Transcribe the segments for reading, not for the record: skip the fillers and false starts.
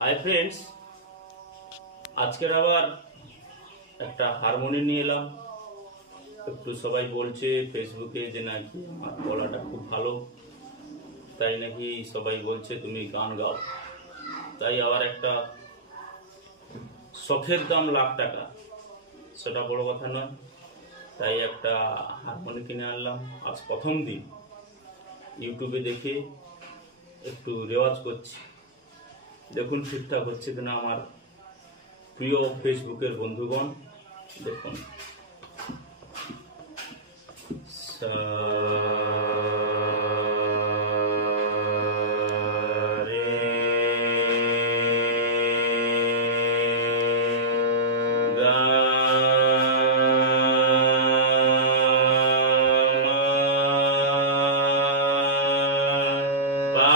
Hi friends, আজকের আবার একটা হারমোনি নিয়ে এলাম। একটু সবাই বলছে ফেসবুকে যে নাকি আমার গলাটা খুব ভালো, তাই নাকি সবাই বলছে তুমি গান গাও। তাই আবার একটা শখের দাম লাখ টাকা, সেটা বড় কথা নয়। তাই একটা হারমোনি কিনে আনলাম। আজ প্রথম দিন ইউটিউবে দেখে একটু রেওয়াজ করছি, দেখুন ঠিকঠাক হচ্ছে কিনা। আমার প্রিয় ফেসবুকের বন্ধুগণ দেখুন। সা রে গা মা পা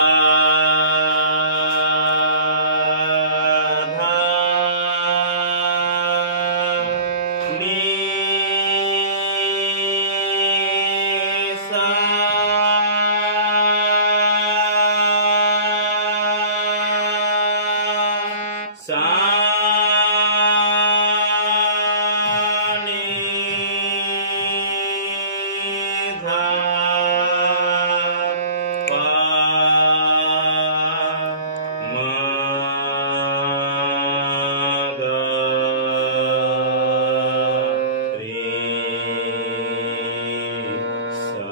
নি সা সা নি ধা পা মা গা রে সা।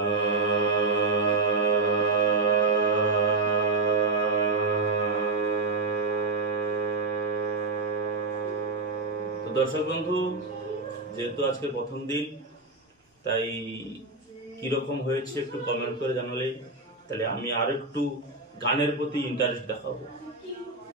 তো দর্শক বন্ধু, যেহেতু আজকে প্রথম দিন, তাই কিরকম হয়েছে একটু কমেন্ট করে জানালে তাহলে আমি আর একটু গানের প্রতি ইন্টারেস্ট দেখাবো।